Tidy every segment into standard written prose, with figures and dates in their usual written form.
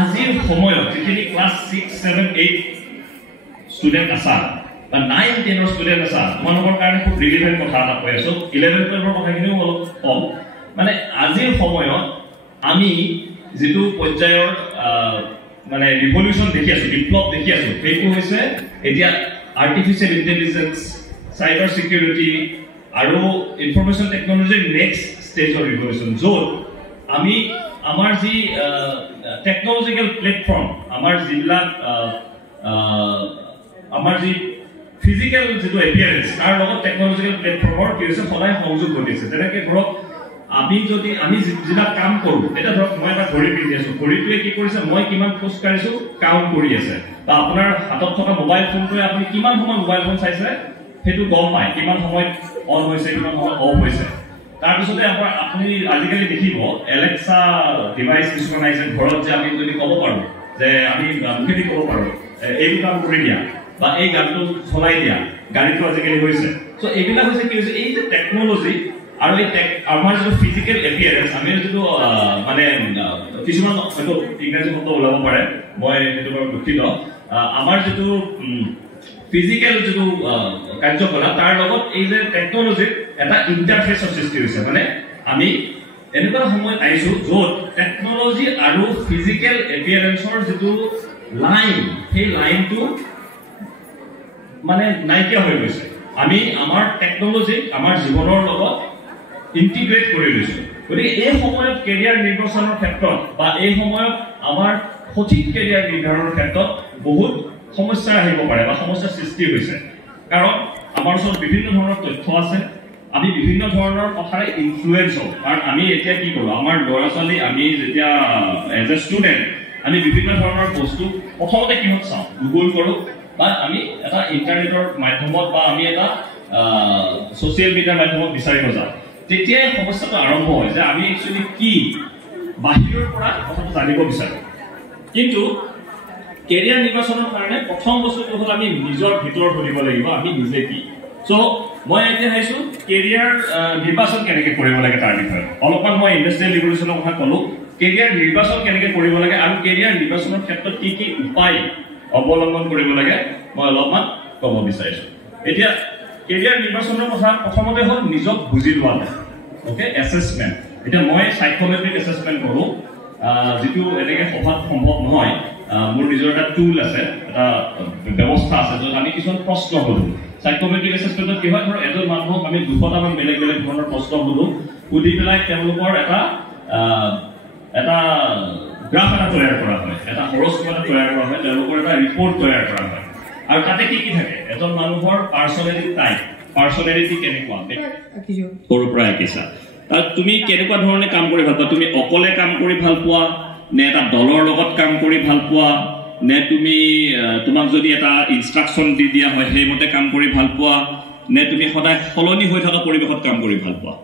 আজিৰ সময়ত যিখিনি ক্লাছ 6, 7, 8 ষ্টুডেণ্ট আছা বা 9, 10 ষ্টুডেণ্ট আছা তোমালোকৰ কাৰণে খুব ৰিলেভেণ্ট কথা এটা কৈ আছোঁ 11, 12 কথাখিনিও অলপ কম মানে আজিৰ সময়ত আমি যিটো পৰ্যায়ৰ মানে ৰিভলিউশ্যন দেখি আছোঁ বিপ্লৱ দেখি আছোঁ সেইটো হৈছে এতিয়া আৰ্টিফিচিয়েল ইণ্টেলিজেন্স চাইবাৰ ছিকিউৰিটি আৰু ইনফৰমেশ্যন টেকনলজিৰ নেক্সট ষ্টেজৰ ৰিভলিউশ্যন য'ত আমি আমাৰ যি টেকনলজিকেল প্লেটফৰ্ম আমাৰ যিবিলাক আমাৰ যি ফিজিকেল যিটো এপিয়াৰেঞ্চ তাৰ লগত টেকনলজিকেল প্লেটফৰ্মৰ কি হৈছে সদায় সংযোগ ঘটিছে যেনেকৈ ধৰক আমি যিবিলাক কাম কৰোঁ এতিয়া ধৰক মই এটা ঘড়ী পিন্ধি আছোঁ ঘড়ীটোৱে কি কৰিছে মই কিমান খোজ কাঢ়িছোঁ কাউণ্ট কৰি আছে বা আপোনাৰ হাতত থকা মোবাইল ফোনটোৱে আপুনি কিমান সময় মোবাইল ফোন চাইছে সেইটো গম পায় কিমান সময়ত অন হৈছে কিমান সময়ত অফ হৈছে তাৰপিছতে আপুনি আজিকালি দেখিব এলেক্সা ডিভাইচ কিছুমান আহিছে ঘৰত যে আমি যদি ক'ব পাৰোঁ যে আমি মুখেদি ক'ব পাৰোঁ এইটো কাম কৰি দিয়া বা এই গানটো চলাই দিয়া গাড়ীটো আজিকালি হৈছে চ' এইবিলাক হৈছে কি হৈছে এই যে টেকনলজি আৰু এই আমাৰ যিটো ফিজিকেল এপিয়াৰেঞ্চ আমি যিটো মানে কিছুমান হয়তো ইংৰাজী শব্দ ওলাব পাৰে মই সেইটো বাৰু দুখিত আমাৰ যিটো ফিজিকেল যিটো কাৰ্যকলাপ তাৰ লগত এই যে টেকনলজিৰ এটা ইণ্টাৰফেচৰ সৃষ্টি হৈছে মানে আমি এনেকুৱা সময়ত আহিছোঁ য'ত টেকনলজি আৰু ফিজিকেল এপিয়াৰেঞ্চৰ যিটো লাইন সেই লাইনটো মানে নাইকিয়া হৈ গৈছে আমি আমাৰ টেকনলজি আমাৰ জীৱনৰ লগত ইণ্টিগ্ৰেট কৰি লৈছোঁ গতিকে এই সময়ত কেৰিয়াৰ নিৰ্বাচনৰ ক্ষেত্ৰত বা এই সময়ত আমাৰ সঠিক কেৰিয়াৰ নিৰ্ধাৰণৰ ক্ষেত্ৰত বহুত সমস্যা আহিব পাৰে বা সমস্যাৰ সৃষ্টি হৈছে কাৰণ আমাৰ ওচৰত বিভিন্ন ধৰণৰ তথ্য আছে আমি বিভিন্ন ধৰণৰ কথাৰে ইনফ্লুৱেঞ্চ হওঁ কাৰণ আমি এতিয়া কি কৰোঁ আমাৰ ল'ৰা ছোৱালী আমি যেতিয়া এজ এ ষ্টুডেণ্ট আমি বিভিন্ন ধৰণৰ বস্তু প্ৰথমতে কিহত চাওঁ গুগল কৰোঁ বা আমি এটা ইণ্টাৰনেটৰ মাধ্যমত বা আমি এটা ছ'চিয়েল মিডিয়াৰ মাধ্যমত বিচাৰিব যাওঁ তেতিয়াই সমস্যাটো আৰম্ভ হয় যে আমি একচুৱেলি কি বাহিৰৰ পৰা কথাটো জানিব বিচাৰোঁ কিন্তু কেৰিয়াৰ নিৰ্বাচনৰ কাৰণে প্ৰথম বস্তুটো হ'ল আমি নিজৰ ভিতৰত শুনিব লাগিব আমি নিজে কি চ' মই এতিয়া আহিছোঁ কেৰিয়াৰ নিৰ্বাচন কেনেকৈ কৰিব লাগে তাৰ বিষয়ে অলপমান মই ইণ্ডাষ্ট্ৰিয়েল ৰিভলিউশ্যনৰ কথা ক'লোঁ কেৰিয়াৰ নিৰ্বাচন কেনেকৈ কৰিব লাগে আৰু কেৰিয়াৰ নিৰ্বাচনৰ ক্ষেত্ৰত কি কি উপায় অৱলম্বন কৰিব লাগে মই অলপমান ক'ব বিচাৰিছোঁ এতিয়া কেৰিয়াৰ নিৰ্বাচনৰ কথা প্ৰথমতে হ'ল নিজক বুজি লোৱা অ'কে এছেছমেণ্ট এতিয়া মই সাইক'মেট্ৰিক এছেছমেণ্ট কৰোঁ যিটো এনেকৈ সভাত সম্ভৱ নহয় মোৰ নিজৰ এটা টুল আছে এটা ব্যৱস্থা আছে য'ত আমি কিছুমান প্ৰশ্ন সোধোঁ সাইক'মেট্ৰিক এছেছমেণ্টত কি হয় ধৰক এজন মানুহক আমি 200টামান বেলেগ বেলেগ ধৰণৰ প্ৰশ্ন সোধোঁ সুধি পেলাই তেওঁলোকৰ এটা গ্ৰাফ এটা তৈয়াৰ কৰা হয় এটা হৰস্কোপ এটা তৈয়াৰ কৰা হয় তেওঁলোকৰ এটা ৰিপৰ্ট তৈয়াৰ কৰা হয় আৰু তাতে কি কি থাকে এজন মানুহৰ পাৰ্চনেলিটি কেনেকুৱা সৰুৰ পৰা আঁকিছা তাত তুমি কেনেকুৱা ধৰণে কাম কৰি ভাল পোৱা তুমি অকলে কাম কৰি ভাল পোৱা নে এটা দলৰ লগত কাম কৰি ভাল পোৱা নে তুমি তোমাক যদি এটা ইনষ্ট্ৰাকশ্যন দি দিয়া হয় সেইমতে কাম কৰি ভাল পোৱা নে তুমি সদায় সলনি হৈ থকা পৰিৱেশত কাম কৰি ভাল পোৱা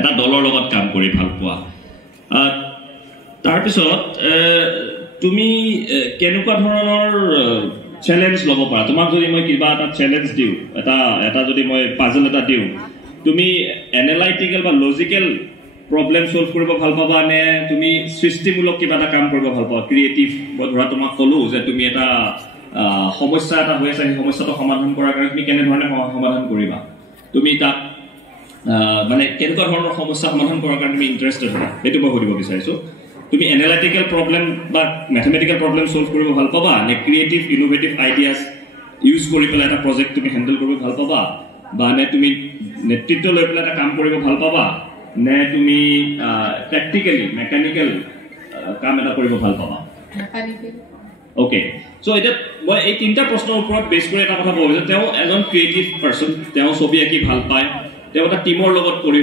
এটা দলৰ লগত কাম কৰি ভাল পোৱা তাৰপিছত তুমি কেনেকুৱা ধৰণৰ চেলেঞ্জ ল'ব পাৰা তোমাক যদি মই কিবা এটা চেলেঞ্জ দিওঁ এটা যদি মই পাজল এটা দিওঁ তুমি এনালাইটিকেল বা লজিকেল প্ৰব্লেম সলভ কৰিব ভাল পাবা নে তুমি সৃষ্টিমূলক কিবা এটা কাম কৰিব ভাল পাবা ক্ৰিয়েটিভ মই ধৰা তোমাক ক'লোঁ যে তুমি এটা সমস্যা এটা হৈ আছে সেই সমস্যাটো সমাধান কৰাৰ কাৰণে তুমি কেনেধৰণে সমাধান কৰিবা তুমি তাক মানে কেনেকুৱা ধৰণৰ সমস্যা সমাধান কৰাৰ কাৰণে তুমি ইণ্টাৰেষ্টেড হ'বা সেইটো মই সুধিব বিচাৰিছোঁ তুমি এনালাইটিকেল প্ৰব্লেম বা মেথমেটিকেল প্ৰব্লেম সলভ কৰিব ভাল পাবা নে ক্ৰিয়েটিভ ইনোভেটিভ আইডিয়াছ ইউজ কৰি পেলাই এটা প্ৰজেক্ট তুমি হেণ্ডেল কৰিব ভাল পাবা বা নে তুমি নেতৃত্ব লৈ পেলাই এটা কাম কৰিব ভাল পাবা নে তুমি প্ৰেক্টিকেলি মেকানিকেল কাম এটা কৰিব ভাল পাবা অ'কে চ' এতিয়া মই এই তিনিটা প্ৰশ্নৰ ওপৰত বেছ কৰি এটা কথা ক'ব যে তেওঁ এজন ক্ৰিয়েটিভ পাৰ্চন তেওঁ ছবি আঁকি ভাল পায় তেওঁ এটা টিমৰ লগত কৰি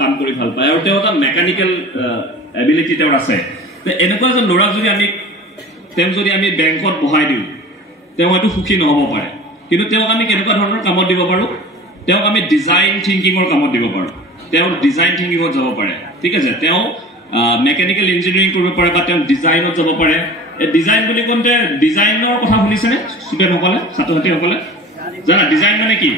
কাম কৰি ভাল পায় আৰু তেওঁ এটা মেকানিকেল এবিলিটি তেওঁৰ আছে এনেকুৱা এজন ল'ৰাক যদি আমি বেংকত বহাই দিওঁ তেওঁ হয়তো সুখী নহ'ব পাৰে কিন্তু তেওঁক আমি কেনেকুৱা ধৰণৰ কামত দিব পাৰোঁ তেওঁক আমি ডিজাইন থিংকিঙৰ কামত দিব পাৰোঁ তেওঁ ডিজাইন থিংকিঙত যাব পাৰে ঠিক আছে তেওঁ মেকানিকেল ইঞ্জিনিয়াৰিং কৰিব পাৰে বা তেওঁ ডিজাইনত যাব পাৰে এই ডিজাইন বুলি কওঁতে ডিজাইনৰ কথা শুনিছেনে ষ্টুডেণ্টসকলে ছাত্ৰ ছাত্ৰীসকলে জানা ডিজাইন মানে কি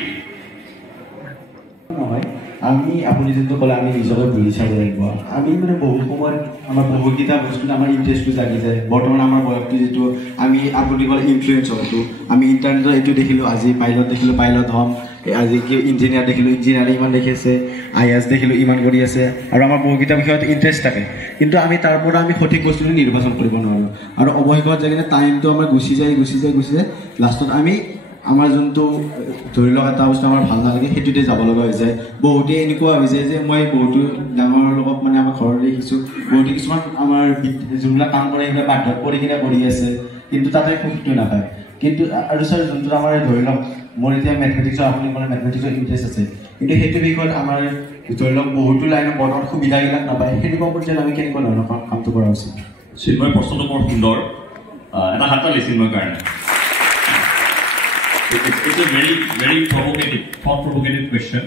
আমি আপুনি যোনটো ক'লে আমি নিজকে বুজি চাব লাগিব আমি মানে বহু সময়ত আমাৰ বহুকেইটা বস্তুত আমাৰ ইণ্টাৰেষ্টটো জাগি যায় বৰ্তমান আমাৰ বয়সটো যিটো আমি আপুনি ক'লে ইনফ্লুৱেঞ্চ হওঁতো আমি ইণ্টাৰনেটত এইটো দেখিলোঁ আজি পাইলট দেখিলোঁ পাইলট হ'ম আজি কি ইঞ্জিনিয়াৰ দেখিলোঁ ইঞ্জিনিয়াৰিং ইমান দেখি আছে IAS দেখিলোঁ ইমান কৰি আছে আৰু আমাৰ বহুকেইটা বিষয়ত ইণ্টাৰেষ্ট থাকে কিন্তু আমি তাৰ পৰা আমি সঠিক বস্তুটো নিৰ্বাচন কৰিব নোৱাৰোঁ আৰু অৱশেষত যায় কিনে টাইমটো আমাৰ গুচি যায় লাষ্টত আমি আমাৰ যোনটো ধৰি লওক এটা বস্তু আমাৰ ভাল নালাগে সেইটোতে যাব লগা হৈ যায় বহুতে এনেকুৱা হৈ যায় যে মই বহুতো ডাঙৰ লগত মানে আমাৰ ঘৰত দেখিছোঁ বহুতে কিছুমান আমাৰ যোনবিলাক কাম কৰে সেইবিলাক বাধ্যত পৰি কিনে কৰি আছে কিন্তু তাতে সুখটো নাপায় কিন্তু আৰু ছাৰ যোনটো আমাৰ ধৰি লওক মোৰ এতিয়া মেথমেটিক্সৰ আপুনি ক'লে মেথমেটিক্সৰ ইণ্টাৰেষ্ট আছে কিন্তু সেইটো বিষয়ত আমাৰ ধৰি লওক বহুতো লাইনত বৰ্তমান সুবিধাবিলাক নাপায় সেনেকুৱা পৰ্যায়ত আমি কেনেকুৱা ধৰণৰ কামটো কৰা উচিত চিন্ময় প্ৰশ্নটো বৰ সুন্দৰ এটা হাত তালি চিন্ময়ৰ কাৰণে It's a very thought-provocative question.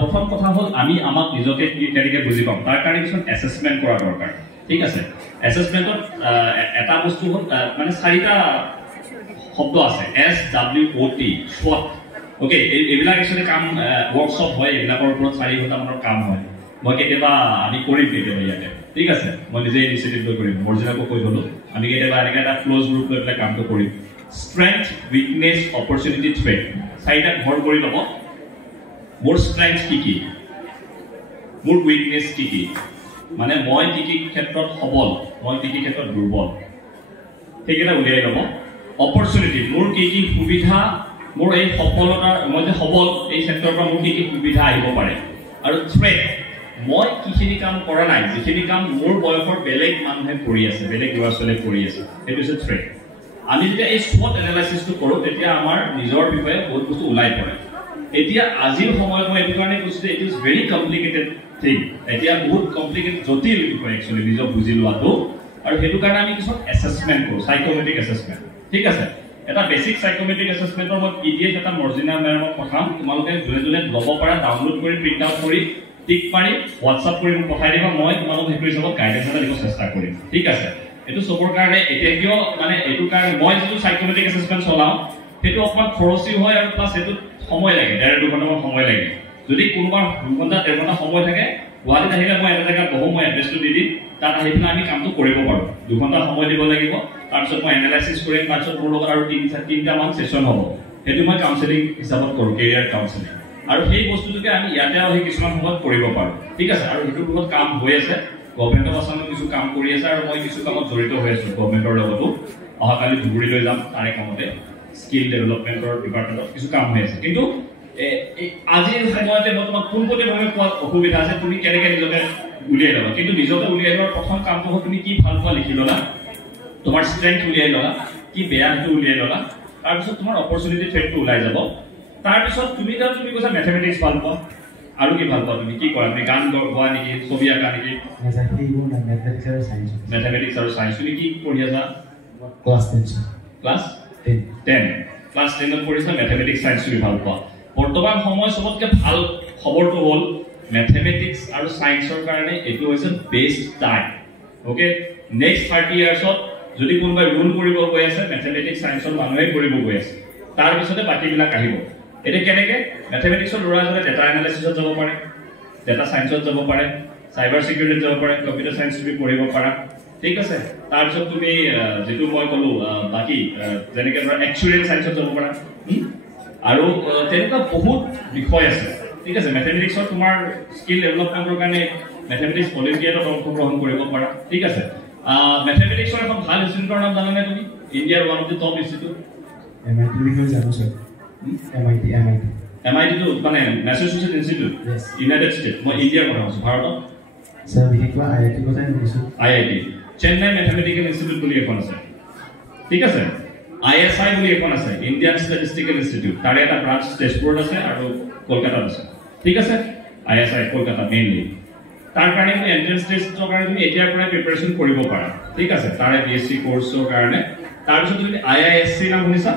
প্ৰথম কথা হ'ল আমি আমাক নিজকে কেনেকৈ বুজি পাম তাৰ কাৰণে কিছুমান এছেছমেণ্ট কৰা দৰকাৰ ঠিক আছে এছেছমেণ্টত এটা বস্তু হ'ল মানে 4টা শব্দ আছে SWOT SWOT অ'কে এইবিলাক একচুৱেলি কাম ৱৰ্কশ্বপ হয় এইবিলাকৰ ওপৰত 4 ঘণ্টামানৰ কাম হয় মই কেতিয়াবা আমি কৰিম কেতিয়াবা ইয়াতে ঠিক আছে মই নিজে ইনিচিয়েটিভ লৈ কৰিম মৰ্জিনাকো কৈ থ'লোঁ আমি কেতিয়াবা এনেকৈ এটা ক্ল'জ গ্ৰুপ লৈ পেলাই কামটো কৰিম strength weakness opportunity threat 4টা ঘৰ কৰি ল'ব মোৰ strength কি মোৰ weakness কি মানে মই কি ক্ষেত্ৰত সবল মই কি ক্ষেত্ৰত দুৰ্বল সেইকেইটা উলিয়াই ল'ব opportunity মোৰ কি সুবিধা মোৰ এই সফলতাৰ মই যে সবল এই ক্ষেত্ৰৰ পৰা মোৰ কি সুবিধা আহিব পাৰে আৰু threat মই কিখিনি কাম কৰা নাই যিখিনি কাম মোৰ বয়সৰ বেলেগ মানুহে কৰি আছে বেলেগ ল'ৰা ছোৱালীয়ে কৰি আছে সেইটো হৈছে threat আমি যেতিয়া এই SWOT এনালাইসিসটো কৰোঁ তেতিয়া আমাৰ নিজৰ বিষয়ে বহুত বস্তু ওলাই পৰে এতিয়া আজিৰ সময়ত মই এইটো কাৰণে কৈছোঁ যে it is very complicated thing এতিয়া বহুত কমপ্লিকেটেড জটিল বিষয় একচুৱেলি নিজক বুজি লোৱাটো আৰু সেইটো কাৰণে আমি কিছুমান এছেছমেণ্ট কৰোঁ সাইকোমেট্ৰিক এছেছমেণ্ট ঠিক আছে এটা বেছিক সাইকোমেট্ৰিক এছেছমেণ্টৰ মই PDF এটা মৰ্জিনা মেমক পঠাম তোমালোকে যোনে ল'ব পাৰা ডাউনলোড কৰি প্ৰিণ্ট আউট কৰি টিক মাৰি হোৱাটছআপ কৰি মোক পঠাই দিবা মই তোমালোকক সেইটো হিচাপত গাইডেঞ্চ এটা দিব চেষ্টা কৰিম ঠিক আছে এটো সবৰ কাৰণে এতিয়া কিয় মানে এটো কাৰণে মই যেটো সাইকোমেট্ৰিক এছেছমেন্ট চলাও সেইটো অকমান খৰচি হয় আৰু প্লাস এটো সময় লাগে 1.5 ঘণ্টা সময় লাগে যদি কোনোবা 2 ঘণ্টা 1.5 ঘণ্টা সময় থাকে গুৱাহাটীত আহিলে মই এটা জায়গা বহু মই এড্ৰেছটো দি দিম তাত আহি পিনে আমি কামটো কৰিব পাৰো 2 ঘণ্টা সময় দিব লাগিব তাৰপিছত মই এনালাইসিস কৰিম তাৰপিছত মোৰ লগত আৰু 3টা মান সেশন হ'ব সেইটো মই কাউন্সেলিং হিচাপত কৰোঁ কেৰিয়াৰ কাউন্সেলিং আৰু সেই বস্তুটোকে আমি ইয়াতে আহি কিছুমান সময়ত কৰিব পাৰো ঠিক আছে আৰু সেইটো বহুত কাম হৈ আছে গভৰ্ণমেণ্টৰ আছামত কিছু কাম কৰি আছে আৰু মই কিছু কামত জড়িত হৈ আছো গভৰ্ণমেণ্টৰ লগতো অহাকালি ধুবুৰী লৈ যাম তাৰে কামতে স্কিল ডেভেলপমেণ্টৰ ডিপাৰ্টমেণ্টত কিছু কাম হৈ আছে কিন্তু আজিৰ সময়তে মই তোমাক পোনপটীয়াভাৱে কোৱাত অসুবিধা আছে তুমি কেনেকৈ নিজকে উলিয়াই ল'বা কিন্তু নিজকে উলিয়াই লোৱাৰ প্ৰথম কামটো হ'ল তুমি কি ভাল পোৱা লিখি ল'লা তোমাৰ ষ্ট্ৰেংথ উলিয়াই ল'লা কি বেয়া সেইটো উলিয়াই ল'লা তাৰপিছত তোমাৰ অপৰচুনিটি থ্ৰেটটো ওলাই যাব তাৰপিছত তুমি কৈছা মেথমেটিক্স ভাল পোৱা আৰু কি ভাল পোৱা তুমি কি কৰা তুমি গান গোৱা নেকি ছবি আঁকা নেকি মেথমেটিক্স আৰু সায়েন্স তুমি কি পঢ়ি আছা ক্লাছ 10 ক্লাছ 10 ত পঢ়িছা মেথমেটিক্স সায়েন্স তুমি ভাল পোৱা বৰ্তমান সময় সবতকে ভাল খবৰটো হ'ল মেথমেটিক্স আৰু সায়েন্সৰ কাৰণে এটো হৈছে বেষ্ট টাইম ওকে নেক্সট 30 ইয়াৰ্ছত যদি কোনোবাই ৰুল কৰিব গৈ আছে মেথমেটিক্স সায়েন্সৰ মানুহে কৰিব গৈ আছে তাৰ পিছতে বাকিবিলাক আহিব এটা কেনেকৈ মেথমেটিক্সৰ ল'ৰাজনে ডেটা এনালাইসিছত যাব পাৰে ডেটা সায়েন্সত যাব পাৰে সাইবাৰ সিকিউৰিটিত যাব পাৰে কম্পিউটাৰ সায়েন্স তুমি পঢ়িব পাৰা ঠিক আছে তাৰপিছত তুমি যেটো মই ক'লো বাকি যেনেকৈ ধৰা এক্সুৱেৰিয়েল সায়েন্সত যাব পাৰা আৰু তেনেকুৱা বহুত বিষয় আছে ঠিক আছে মেথমেটিক্সৰ তোমাৰ স্কিল ডেভেলপমেণ্টৰ কাৰণে মেথমেটিক্স অলিম্পিয়াডত অংশগ্ৰহণ কৰিব পাৰা ঠিক আছে মেথমেটিক্সৰ এখন ভাল ইনষ্টিটিউটৰ নাম জানানে তুমি ইণ্ডিয়াৰ one of the top institute MIT বিষয়ে জানো স্যাৰ MIT to মানে ম্যাসাচুচেটস ইনস্টিটিউট ইউনাইটেড স্টেট মই ইন্ডিয়াৰ কথা কৈছো ভাৰতত স্যার বিশেষকৈ IIT কথা কৈছো IIT চেন্নাই ম্যাথমেটিক্যাল ইনস্টিটিউট বুলি এখন আছে ঠিক আছে ISI বুলি এখন আছে ইণ্ডিয়ান ষ্টেটিষ্টিকেল ইনষ্টিটিউট তাৰে এটা ব্ৰাঞ্চ তেজপুৰত আছে আৰু কলকাতাত আছে ঠিক আছে ISI কলকাতা মেইনলি তাৰ কাৰণে তুমি এন্ট্ৰেন্স টেষ্টৰ কাৰণে তুমি এতিয়াৰ পৰাই প্ৰিপাৰেচন কৰিব পাৰা ঠিক আছে তাৰে BSc কোৰ্ছৰ কাৰণে তাৰপিছত তুমি IISc নাম শুনিছা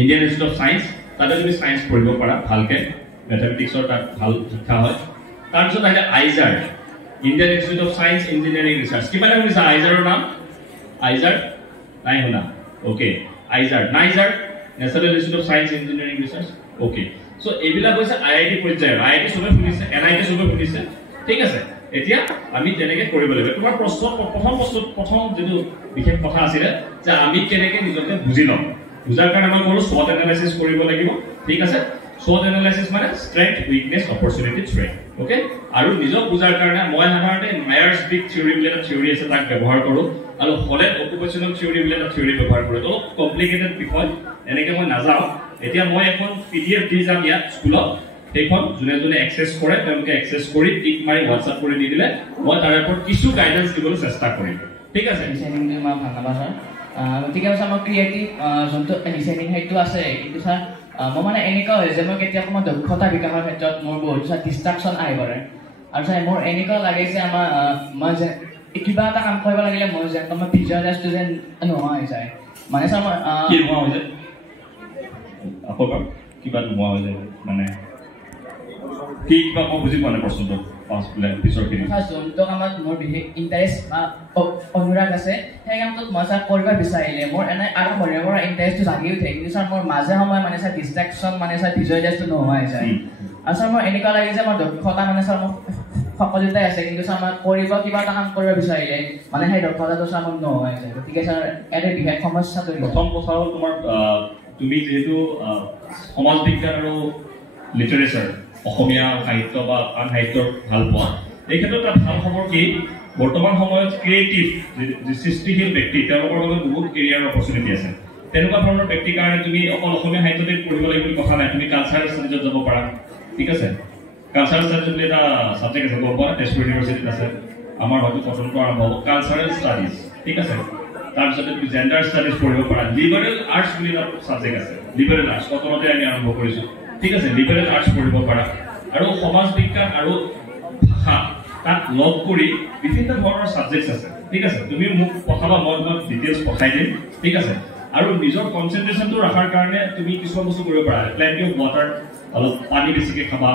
ইণ্ডিয়ান ইনষ্টিটিউট অফ সায়েন্স তাতে তুমি সায়েন্স পঢ়িব পাৰা ভালকে ম্যাথমেটিক্সৰ তাত ভাল শিক্ষা হয় তাৰপিছত আহিলে IISER Indian Institute of Science Engineering Research কিবা এটা শুনিছা আইজাৰৰ নাম আইজাৰ নাই শুনা okay IISER NISER National Institute of Science Engineering Research okay so এইবিলাক হৈছে IIT পৰ্যায়ৰ IIT সবে শুনিছে NIT সবে শুনিছে ঠিক আছে এতিয়া আমি তেনেকে কৰিব লাগিব তোমাৰ প্ৰথম যেটো বিশেষ কথা আছিল যে আমি কেনেকে নিজকে বুজি লম বুজাৰ কাৰণে আমি কৰো SWOT এনালাইসিস কৰিব লাগিব ঠিক আছে SWOT এনালাইসিস মানে স্ট্ৰেংথ উইকনেস অপৰচুনিটি থ্ৰেট ওকে আৰু নিজক বুজাৰ কাৰণে মই সাধাৰণতে মায়াৰ্স বিগ থিওৰি বুলি এটা থিওৰি আছে তাক ব্যৱহাৰ কৰো আৰু হলে অকুপেশনাল থিওৰি বুলি এটা থিওৰি ব্যৱহাৰ কৰো তো কমপ্লিকেটেড বিষয় এনেকে মই নাযাও এতিয়া মই এখন PDF দি যাম ইয়াত স্কুলত এখন জুনে এক্সেস কৰে তেওঁলোকে এক্সেস কৰি টিক মাৰি WhatsApp কৰি দি দিলে মই তাৰ ওপৰত কিছু গাইডেন্স দিবলৈ চেষ্টা কৰিম ঠিক আছে ডিজাইনিং মা ধন্যবাদ গতিকে আমাৰ ক্ৰিয়েটিভ যোনটো ডিজাইনিং হেতু আছে কিন্তু স্যাৰ মই মানে এনেকুৱা হয় যে মই কেতিয়া কোনো দক্ষতা বিকাশৰ ক্ষেত্ৰত মোৰ বহুত ডিস্ট্ৰাকশন আহি পৰে আৰু স্যাৰ মোৰ এনেকুৱা লাগে যে আমাৰ মই যে কিবা এটা কাম কৰিব লাগিলে মই যে তোমাৰ ভিজুৱেলাইজ টু যেন নোহোৱা হৈ যায় মানে স্যাৰ মই কি নোহোৱা হৈ যায় আপোনাৰ কিবা নোহোৱা হৈ যায় মানে কি কিবা মই বুজি পোৱা নাই প্ৰশ্নটো পিছৰখিনি যোনটো কামত মোৰ বিশেষ ইণ্টাৰেষ্ট বা অনুৰাগ আছে সেই কামটোত মই স্যাৰ কৰিব বিচাৰিলে মোৰ এনে আৰু মনে মোৰ ইণ্টাৰেষ্টটো জাগি উঠে কিন্তু স্যাৰ মোৰ মাজে সময়ে মানে স্যাৰ ডিস্ট্ৰাকশন মানে স্যাৰ ভিজুৱেলাইজটো নোহোৱা হৈ যায় আৰু স্যাৰ মোৰ এনেকুৱা লাগে যে মোৰ দক্ষতা মানে স্যাৰ মোৰ সকলোতে আছে কিন্তু স্যাৰ মই কৰিব কিবা এটা কাম কৰিব বিচাৰিলে মানে সেই দক্ষতাটো স্যাৰ মোৰ নোহোৱা হৈ যায় গতিকে স্যাৰ এনে বিশেষ সমস্যাটো প্ৰথম কথা হ'ল তোমাৰ তুমি যেহেতু সমাজ বিজ্ঞান আৰু লিটাৰেচাৰ অসমীয়া সাহিত্য বা আন সাহিত্যৰ ভাল পোৱা এই ক্ষেত্ৰত এটা ভাল খবৰ কি বৰ্তমান সময়ত ক্ৰিয়েটিভ যি সৃষ্টিশীল ব্যক্তি তেওঁলোকৰ বাবে বহুত কেৰিয়াৰ অপৰচুনিটি আছে তেনেকুৱা ধৰণৰ ব্যক্তিৰ কাৰণে তুমি অকল অসমীয়া সাহিত্যতে পঢ়িব লাগিব বুলি কথা নাই তুমি কালচাৰেল ষ্টাডিজত যাব পাৰা ঠিক আছে কালচাৰেল ষ্টাডিজ বুলি এটা ছাবজেক্ট আছে গম পোৱা তেজপুৰ ইউনিভাৰ্চিটিত আছে আমাৰ হয়তো কটনটো আৰম্ভ হ'ব কালচাৰেল ষ্টাডিজ ঠিক আছে তাৰপিছত তুমি জেণ্ডাৰ ষ্টাডিজ পঢ়িব পাৰা লিবাৰেল আৰ্টছ বুলি এটা ছাবজেক্ট আছে লিবাৰেল আৰ্টছ কটনতে আমি আৰম্ভ কৰিছোঁ ঠিক আছে লিবাৰেল আৰ্টছ পঢ়িব পাৰা আৰু সমাজ বিজ্ঞান আৰু ভাষা তাক লগ কৰি বিভিন্ন ধৰণৰ ছাবজেক্টছ আছে ঠিক আছে তুমি মোক পঠাবা মই তোমাক ডিটেইলছ পঠাই দিম ঠিক আছে আৰু নিজৰ কনচেন্ট্ৰেচনটো ৰাখাৰ কাৰণে তুমি কিছুমান বস্তু কৰিব পাৰা প্লেন্টি অফ ৱাটাৰ অলপ পানী বেছিকৈ খাবা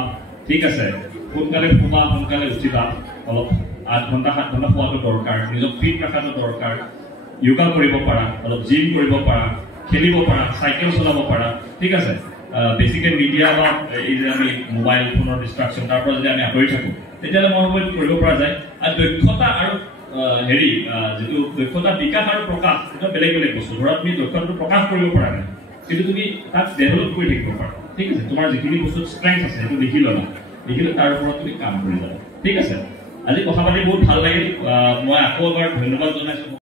ঠিক আছে সোনকালে শুবা সোনকালে উঠিবা অলপ 8 ঘণ্টা 7 ঘণ্টা খোৱাটো দৰকাৰ নিজক ফিট ৰখাটো দৰকাৰ যোগা কৰিব পাৰা অলপ জিম কৰিব পাৰা খেলিব পাৰা চাইকেল চলাব পাৰা ঠিক আছে বেসিক্যালি মিডিয়া বা এই যে আমি মোবাইল ফোনৰ ডিস্ট্ৰাকশন তাৰ পৰা যদি আমি আঁতৰি থাকো তেতিয়ালে মনোবল কৰিব পৰা যায় আৰু দক্ষতা আৰু হেৰি যেটো দক্ষতা বিকাশ আৰু প্ৰকাশ এটা বেলেগ বেলেগ বস্তু ধৰা তুমি দক্ষতাটো প্ৰকাশ কৰিব পৰা নাই কিন্তু তুমি তাক ডেভেলপ কৰি থাকিব পাৰা ঠিক আছে তোমাৰ যিখিনি বস্তু ষ্ট্ৰেংথ আছে সেইটো দেখি ললা দেখিলে তাৰ ওপৰত তুমি কাম কৰি যাবা ঠিক আছে আজি কথা পাতি বহুত ভাল লাগিল মই আকৌ এবাৰ ধন্যবাদ জনাইছো